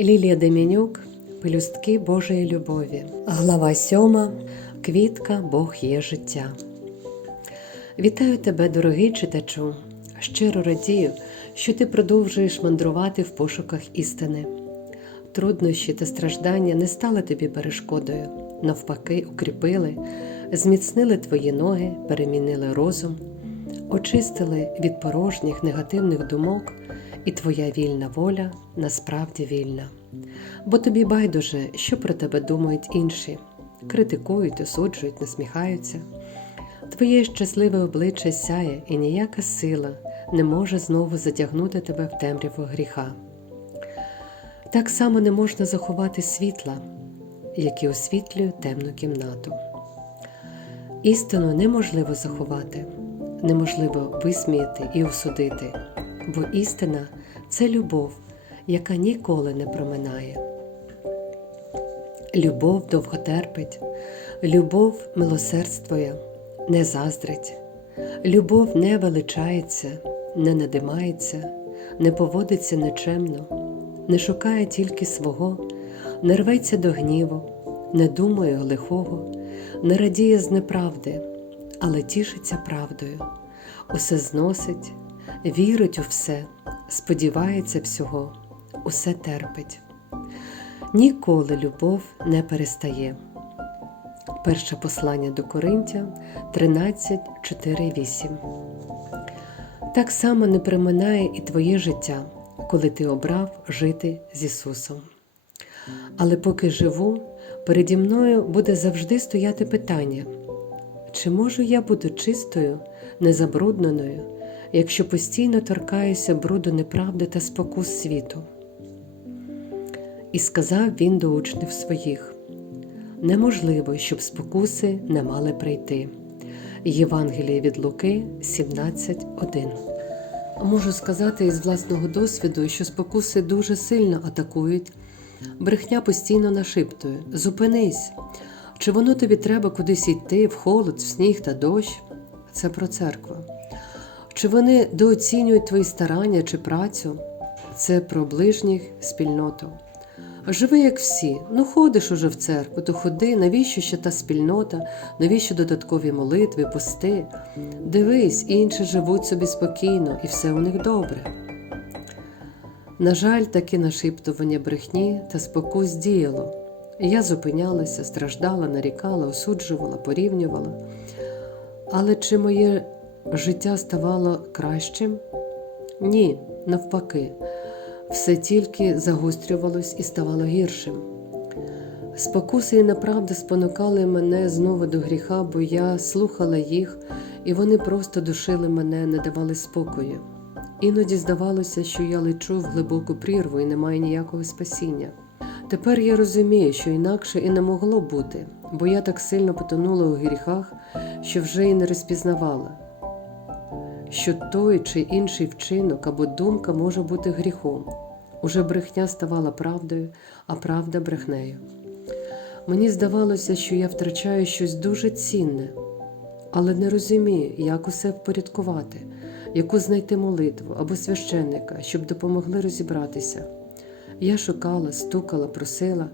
Лілія Демінюк Пелюстки Божої любові. Глава 7. Квітка Бог є життя. Вітаю тебе, дорогий читачу. Щиро радію, що ти продовжуєш мандрувати в пошуках істини. Труднощі та страждання не стали тобі перешкодою, навпаки, укріпили, зміцнили твої ноги, перемінили розум, очистили від порожніх негативних думок, і твоя вільна воля насправді вільна. Бо тобі байдуже, що про тебе думають інші, критикують, осуджують, насміхаються. Твоє щасливе обличчя сяє, і ніяка сила не може знову затягнути тебе в темряву гріха. Так само не можна заховати світла, які освітлює темну кімнату. Істину неможливо заховати, неможливо висміяти і осудити, бо істина це любов, яка ніколи не проминає. Любов довго терпить, любов милосердствує, не заздрить, любов не величається, не надимається, не поводиться нечемно, не шукає тільки свого, не рветься до гніву, не думає лихого, не радіє з неправди, але тішиться правдою, усе зносить, вірить у все, сподівається всього, усе терпить. Ніколи любов не перестає. Перше послання до Коринтян 13, 4, 8. Так само не приминає і твоє життя, коли ти обрав жити з Ісусом. Але поки живу, переді мною буде завжди стояти питання, чи можу я бути чистою, незабрудненою, якщо постійно торкаюся бруду неправди та спокус світу? І сказав він до учнів своїх: неможливо, щоб спокуси не мали прийти. Євангеліє від Луки 17.1 Можу сказати із власного досвіду, що спокуси дуже сильно атакують. Брехня постійно нашиптує: зупинись, чи воно тобі треба кудись йти в холод, в сніг та дощ? Це про церкву. Чи вони дооцінюють твої старання чи працю? Це про ближніх спільноту. Живи, як всі, ну ходиш уже в церкву, то ходи, навіщо ще та спільнота, навіщо додаткові молитви, пости? Дивись, інші живуть собі спокійно, і все у них добре. На жаль, таке нашіптування брехні та спокус діяло. Я зупинялася, страждала, нарікала, осуджувала, порівнювала. Але чи моє життя ставало кращим? Ні, навпаки все тільки загострювалось і ставало гіршим. Спокуси і неправда спонукали мене знову до гріха, бо я слухала їх, і вони просто душили мене, не давали спокою. Іноді здавалося, що я лечу в глибоку прірву і немає ніякого спасіння. Тепер я розумію, що інакше і не могло бути, бо я так сильно потонула у гріхах, що вже й не розпізнавала, що той чи інший вчинок або думка може бути гріхом. Уже брехня ставала правдою, а правда брехнею. Мені здавалося, що я втрачаю щось дуже цінне, але не розумію, як усе впорядкувати, яку знайти молитву або священника, щоб допомогли розібратися. Я шукала, стукала, просила,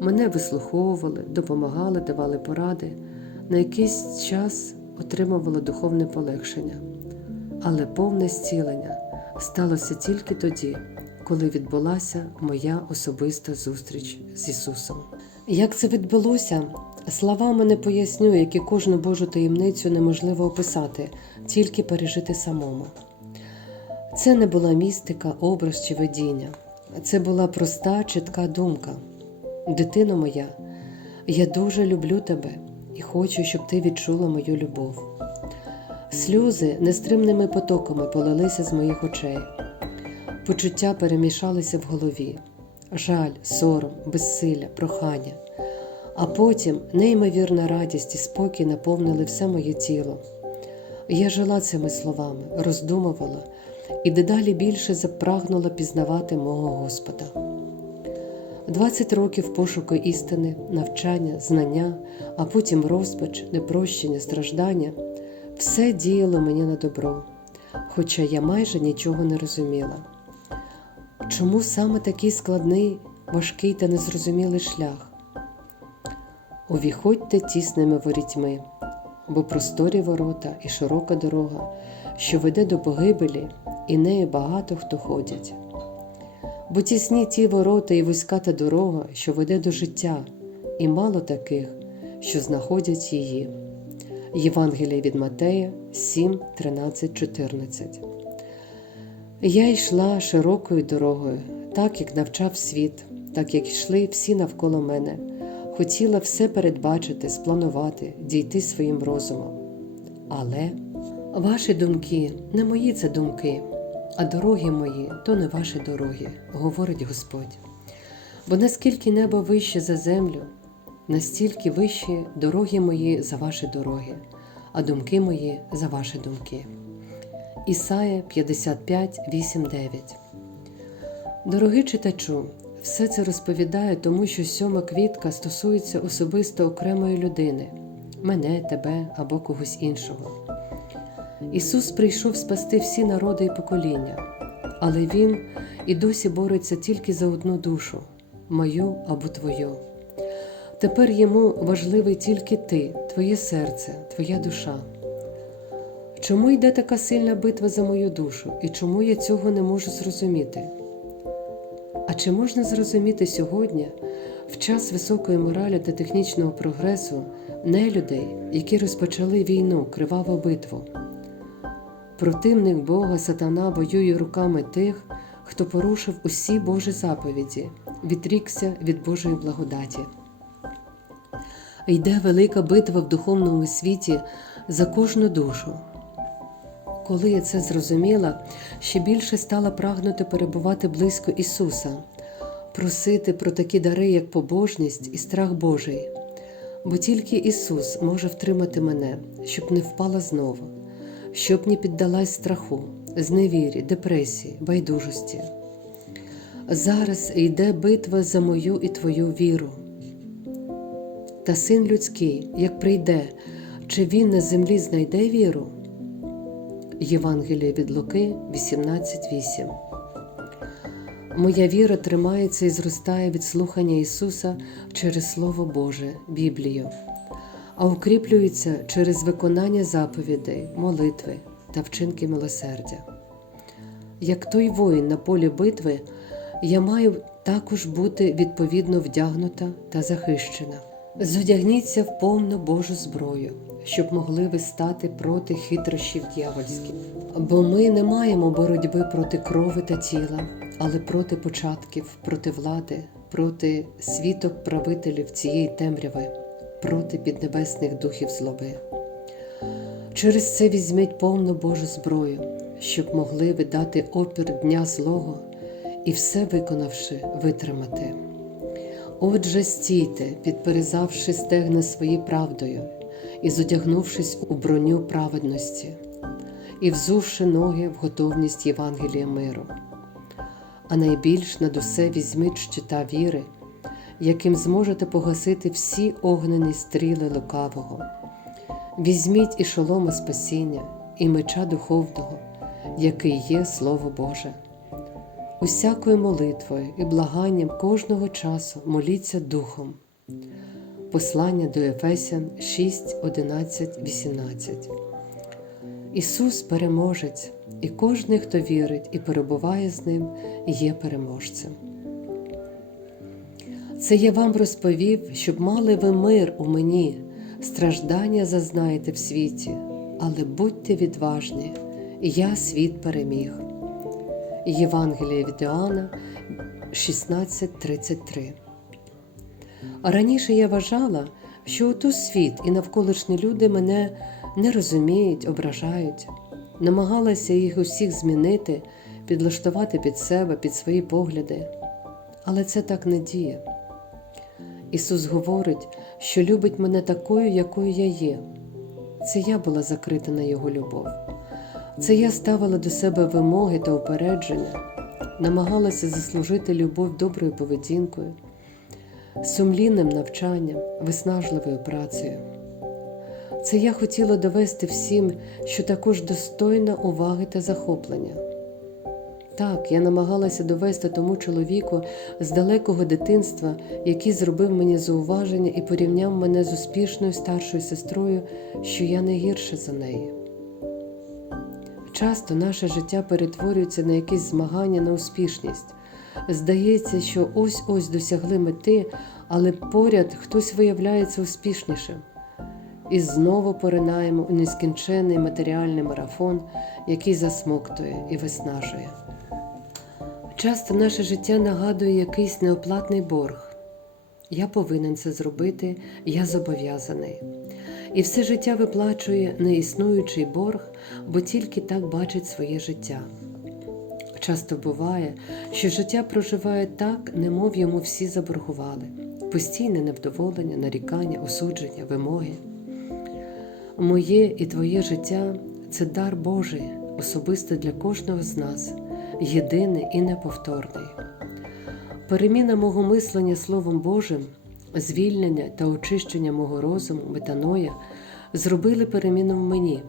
мене вислуховували, допомагали, давали поради, на якийсь час отримувала духовне полегшення. Але повне зцілення сталося тільки тоді, коли відбулася моя особиста зустріч з Ісусом. Як це відбулося? Словами не поясню, як і кожну Божу таємницю неможливо описати, тільки пережити самому. Це не була містика, образ чи видіння. Це була проста, чітка думка. Дитино моя, я дуже люблю тебе і хочу, щоб ти відчула мою любов. Сльози нестримними потоками полилися з моїх очей. Почуття перемішалися в голові, жаль, сором, безсилля, прохання, а потім неймовірна радість і спокій наповнили все моє тіло. Я жила цими словами, роздумувала і дедалі більше запрагнула пізнавати мого Господа. Двадцять років пошуку істини, навчання, знання, а потім розпач, непрощення, страждання все діяло мені на добро, хоча я майже нічого не розуміла. Чому саме такий складний важкий та незрозумілий шлях. Увіходьте тісними ворітьми, бо просторі ворота і широка дорога, що веде до погибелі, і нею багато хто ходять. Бо тісні ті ворота і вузька та дорога, що веде до життя, і мало таких, що знаходять її. Євангелія від Матея 7, 13, 14. Я йшла широкою дорогою, так як навчав світ, так як йшли всі навколо мене. Хотіла все передбачити, спланувати, дійти своїм розумом. Але ваші думки не мої це думки, а дороги мої то не ваші дороги, говорить Господь. Бо наскільки небо вище за землю, настільки вищі дороги мої за ваші дороги, а думки мої за ваші думки. Ісая 55, 8, 9 Дорогий читачу, все це розповідаю, тому що сьома квітка стосується особисто окремої людини мене, тебе або когось іншого. Ісус прийшов спасти всі народи і покоління, але Він і досі бореться тільки за одну душу мою або твою. Тепер йому важливий тільки ти, твоє серце, твоя душа. Чому йде така сильна битва за мою душу і чому я цього не можу зрозуміти? А чи можна зрозуміти сьогодні, в час високої моралі та технічного прогресу, не людей, які розпочали війну, криваву битву? Противник Бога сатана воює руками тих, хто порушив усі Божі заповіді, відрікся від Божої благодаті. Йде велика битва в духовному світі за кожну душу. Коли я це зрозуміла, ще більше стала прагнути перебувати близько Ісуса, просити про такі дари, як побожність і страх Божий, бо тільки Ісус може втримати мене, щоб не впала знову, щоб не піддалась страху, зневірі, депресії, байдужості. Зараз йде битва за мою і твою віру. Та син людський, як прийде, чи він на землі знайде віру? Євангелія від Луки 18.8 Моя віра тримається і зростає від слухання Ісуса через Слово Боже, Біблію, а укріплюється через виконання заповідей, молитви та вчинки милосердя. Як той воїн на полі битви, я маю також бути відповідно вдягнута та захищена. Зодягніться в повну Божу зброю, щоб могли ви стати проти хитрощів дьявольських. Бо ми не маємо боротьби проти крови та тіла, але проти початків, проти влади, проти світок правителів цієї темряви, проти піднебесних духів злоби. Через це візьміть повну Божу зброю, щоб могли ви дати опір дня злого і все виконавши, витримати. Отже, стійте, підперезавши стегна свої правдою і зодягнувшись у броню праведності, і взувши ноги в готовність Євангелія миру. А найбільш над усе візьміть щита віри, яким зможете погасити всі огнені стріли лукавого. Візьміть і шолома спасіння, і меча духовного, який є Слово Боже. Усякою молитвою і благанням кожного часу моліться Духом. Послання до Ефесян 6, 11, 18. Ісус переможець, і кожний, хто вірить і перебуває з Ним, є переможцем. Це я вам розповів, щоб мали ви мир у мені, страждання зазнаєте в світі, але будьте відважні, я світ переміг. Євангелія від Іоанна 16:33. А раніше я вважала, що ото світ і навколишні люди мене не розуміють, ображають, намагалася їх усіх змінити, підлаштувати під себе, під свої погляди. Але це так не діє. Ісус говорить, що любить мене такою, якою я є. Це я була закрита на Його любов. Це я ставила до себе вимоги та упередження, намагалася заслужити любов доброю поведінкою, сумлінним навчанням, виснажливою працею. Це я хотіла довести всім, що також достойна уваги та захоплення. Так, я намагалася довести тому чоловіку з далекого дитинства, який зробив мені зауваження і порівняв мене з успішною старшою сестрою, що я не гірше за неї. Часто наше життя перетворюється на якісь змагання на успішність. Здається, що ось ось досягли мети, але поряд хтось виявляється успішнішим. І знову поринаємо у нескінченний матеріальний марафон, який засмоктує і виснажує. Часто наше життя нагадує якийсь неоплатний борг. Я повинен це зробити, я зобов'язаний. І все життя виплачує неіснуючий борг, бо тільки так бачить своє життя. Часто буває, що життя проживає так, немов йому всі заборгували, постійне невдоволення, нарікання, осудження, вимоги. Моє і твоє життя це дар Божий, особисто для кожного з нас, єдиний і неповторний. Переміна мого мислення Словом Божим, звільнення та очищення мого розуму, метаноя зробили переміну в мені.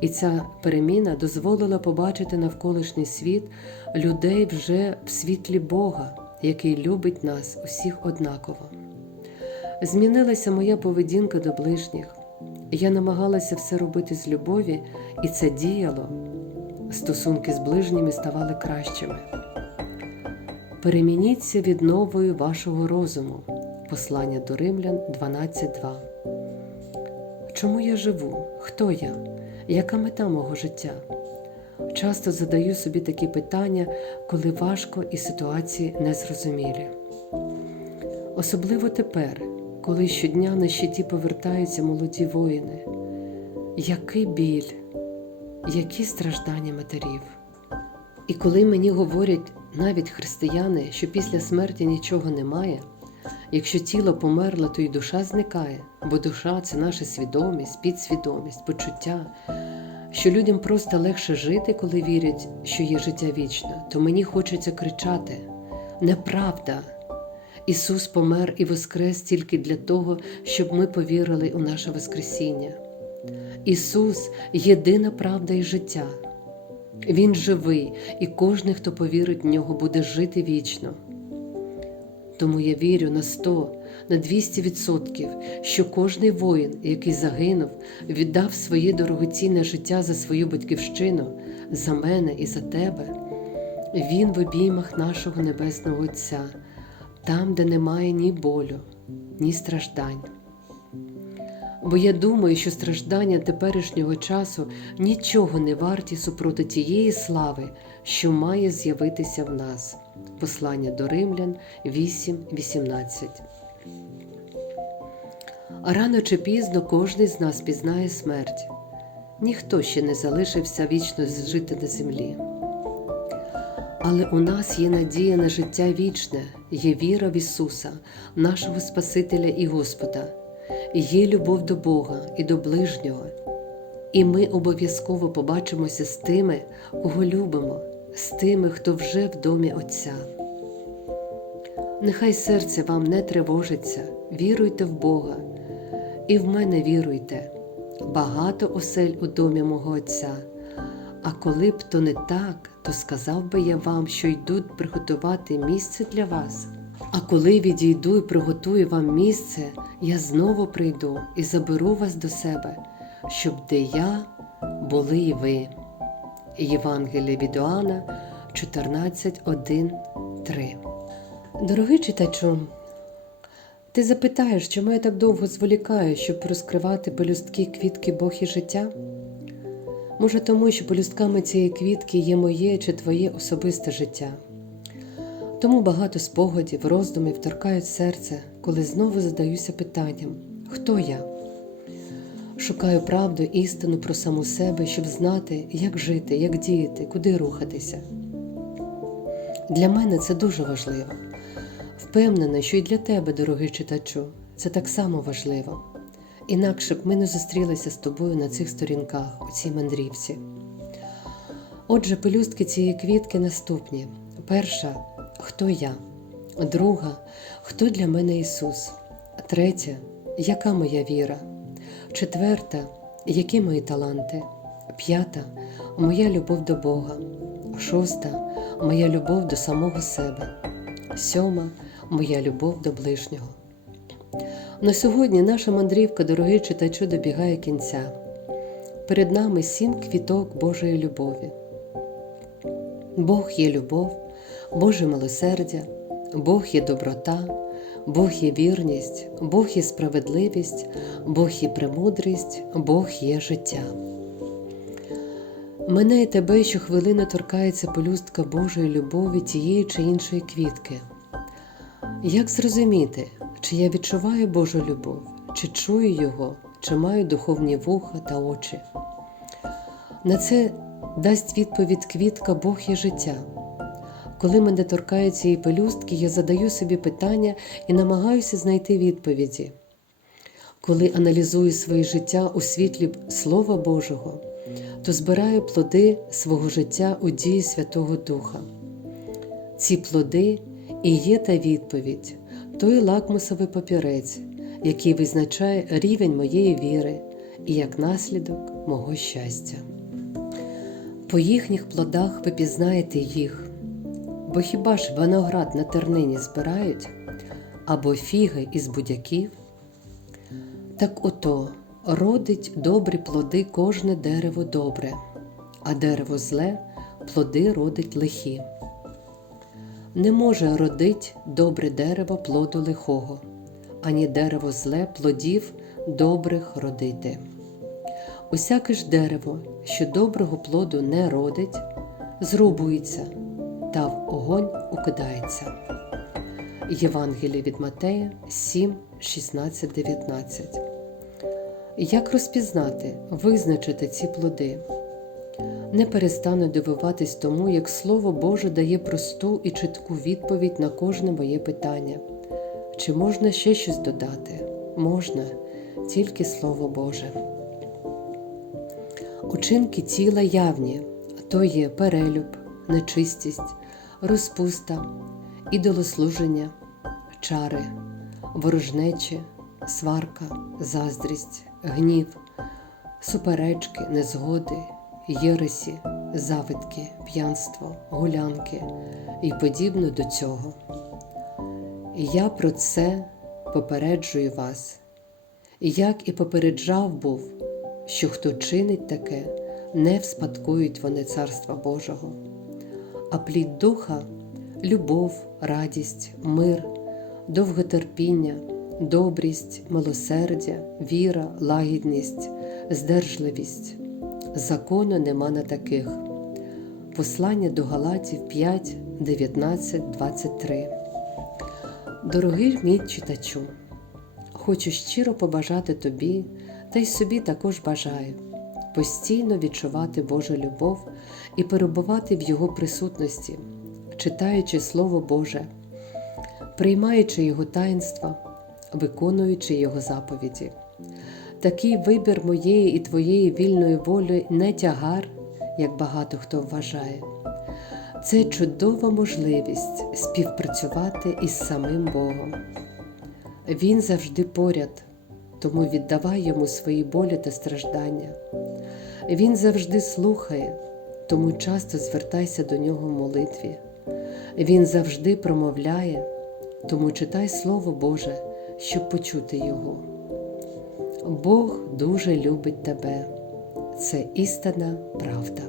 І ця переміна дозволила побачити навколишній світ людей вже в світлі Бога, який любить нас усіх однаково. Змінилася моя поведінка до ближніх. Я намагалася все робити з любові, і це діяло. Стосунки з ближніми ставали кращими. Перемініться відновою вашого розуму. Послання до Римлян 12.2. Чому я живу? Хто я? Яка мета мого життя? Часто задаю собі такі питання, коли важко і ситуації незрозумілі. Особливо тепер, коли щодня на щиті повертаються молоді воїни. Який біль, які страждання матерів. І коли мені говорять навіть християни, що після смерті нічого немає, якщо тіло померло, то й душа зникає, бо душа це наша свідомість, підсвідомість, почуття, що людям просто легше жити, коли вірять, що є життя вічне, то мені хочеться кричати: неправда! Ісус помер і воскрес тільки для того, щоб ми повірили у наше Воскресіння. Ісус єдина правда і життя. Він живий, і кожен, хто повірить в нього, буде жити вічно. Тому я вірю на 100, на 200 відсотків, що кожний воїн, який загинув, віддав своє дорогоцінне життя за свою батьківщину, за мене і за тебе. Він в обіймах нашого Небесного Отця, там, де немає ні болю, ні страждань. Бо я думаю, що страждання теперішнього часу нічого не варті супроти тієї слави, що має з'явитися в нас. Послання до Римлян 8.18. А рано чи пізно кожний з нас пізнає смерть. Ніхто ще не залишився вічно жити на землі. Але у нас є надія на життя вічне, є віра в Ісуса, нашого Спасителя і Господа, є любов до Бога і до ближнього. І ми обов'язково побачимося з тими, кого любимо, з тими, хто вже в домі Отця. Нехай серце вам не тривожиться, віруйте в Бога, і в мене віруйте, багато осель у домі мого Отця. А коли б то не так, то сказав би я вам, що йдуть приготувати місце для вас. А коли відійду і приготую вам місце, я знову прийду і заберу вас до себе, щоб де я були і ви. Євангеліє від Іоанна 14.1.3 Дорогий читачу, ти запитаєш, чому я так довго зволікаю, щоб розкривати пелюстки квітки Бог і життя? Може, тому, що полюстками цієї квітки є моє чи твоє особисте життя. Тому багато спогадів, роздумів торкають серце, коли знову задаюся питанням: хто я? Шукаю правду, істину про саму себе, щоб знати, як жити, як діяти, куди рухатися. Для мене це дуже важливо. Впевнена, що і для тебе, дорогий читачу, це так само важливо. Інакше б ми не зустрілися з тобою на цих сторінках, у цій мандрівці. Отже, пелюстки цієї квітки наступні: перша хто я, друга хто для мене Ісус, третя яка моя віра, четверта які мої таланти, п'ята моя любов до Бога, Шоста моя любов до самого себе. Сьома моя любов до ближнього. На сьогодні наша мандрівка, дорогий читачу, добігає кінця. Перед нами сім квіток Божої любові. Бог є любов, Боже милосердя, Бог є доброта, Бог є вірність, Бог є справедливість, Бог є премудрість, Бог є життя. Мене і тебе щохвилини торкається полюстка Божої любові тієї чи іншої квітки. Як зрозуміти, чи я відчуваю Божу любов, чи чую Його, чи маю духовні вуха та очі? На це дасть відповідь квітка Бог є життя. Коли мене торкають цієї пелюстки, я задаю собі питання і намагаюся знайти відповіді. Коли аналізую своє життя у світлі Слова Божого, то збираю плоди свого життя у дії Святого Духа. Ці плоди і є та відповідь, той лакмусовий папірець, який визначає рівень моєї віри і як наслідок мого щастя. По їхніх плодах ви пізнаєте їх, бо хіба ж виноград на тернині збирають або фіги із будяків? Так ото родить добрі плоди кожне дерево добре, а дерево зле плоди родить лихі. Не може родить добре дерево плоду лихого, ані дерево зле плодів добрих родити. Усяке ж дерево, що доброго плоду не родить, зрубується та в огонь укидається. Євангеліє від Матея 7, 16, 19. Як розпізнати, визначити ці плоди? Не перестану дивуватись тому, як Слово Боже дає просту і чітку відповідь на кожне моє питання. Чи можна ще щось додати? Можна, тільки Слово Боже. Учинки тіла явні, то є перелюб, нечистість, розпуста, ідолослуження, чари, ворожнечі, сварка, заздрість, гнів, суперечки, незгоди, єресі, завидки, п'янство, гулянки і подібно до цього. Я про це попереджую вас, як і попереджав був, що хто чинить таке, не вспадкують вони Царства Божого, а плід духа любов, радість, мир, довготерпіння, добрість, милосердя, віра, лагідність, здержливість. Закону нема на таких. Послання до Галатів 5, 19, 23. Дорогий мій читачу, хочу щиро побажати тобі, та й собі також бажаю постійно відчувати Божу любов і перебувати в Його присутності, читаючи Слово Боже, приймаючи Його таїнства, виконуючи Його заповіді. Такий вибір моєї і твоєї вільної волі не тягар, як багато хто вважає. Це чудова можливість співпрацювати із самим Богом. Він завжди поряд, тому віддавай йому свої болі та страждання. Він завжди слухає, тому часто звертайся до нього в молитві. Він завжди промовляє, тому читай Слово Боже, щоб почути Його. Бог дуже любить тебе. Це істина правда.